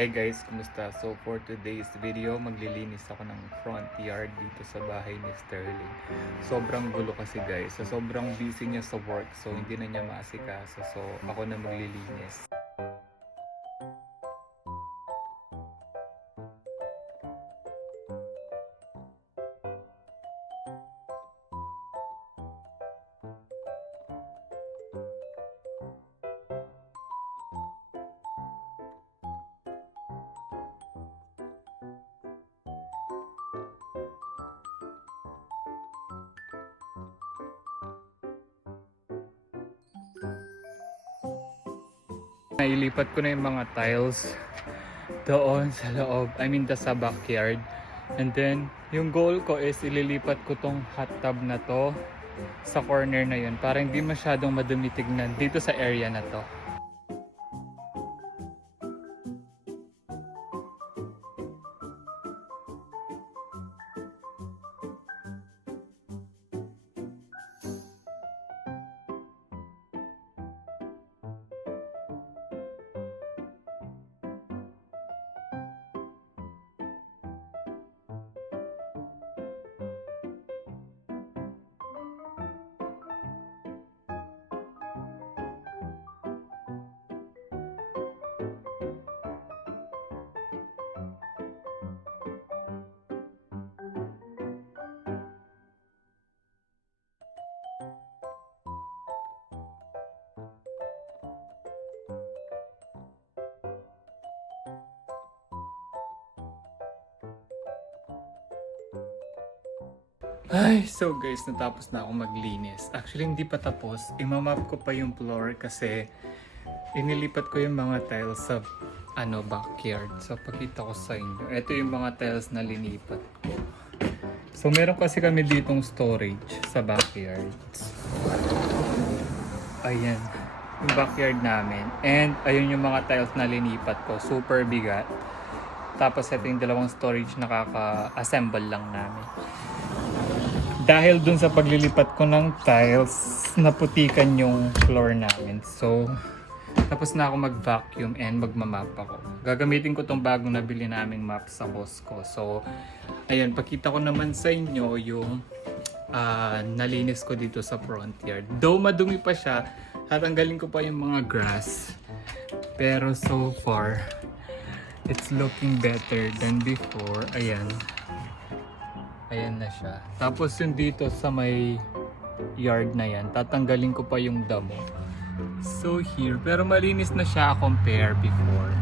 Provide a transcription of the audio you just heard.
Hey guys, kumusta? So for today's video, maglilinis ako ng front yard dito sa bahay ni Sterling. Sobrang gulo kasi guys. So sobrang busy niya sa work. So hindi na niya maasikaso. So ako na maglilinis. Nailipat ko na yung mga tiles doon sa loob. Sa backyard. And then, yung goal ko is ililipat ko tong hot tub na to sa corner na yun para hindi masyadong madumi tignan dito sa area na to. So guys, natapos na ako maglinis. Actually, hindi pa tapos. Imamap ko pa yung floor kasi inilipat ko yung mga tiles sa backyard. So, pakita ko sa inyo. Ito yung mga tiles na linipat ko. So, meron kasi kami ditong storage sa backyard. Ayan. Yung backyard namin. And, ayun yung mga tiles na linipat ko. Super bigat. Tapos, ito yung dalawang storage na kaka-assemble lang namin. Dahil dun sa paglilipat ko ng tiles, naputikan yung floor namin. So, tapos na ako mag-vacuum and magmamap ako. Gagamitin ko tong bagong nabili naming map sa Costco. So, ayan, pakita ko naman sa inyo yung nalinis ko dito sa front yard. Though madumi pa siya, tatanggalin ko pa yung mga grass. Pero so far, it's looking better than before. Ayan. Ayan na siya. Tapos yung dito sa may yard na yan, tatanggalin ko pa yung damo. So here, pero malinis na siya compare before.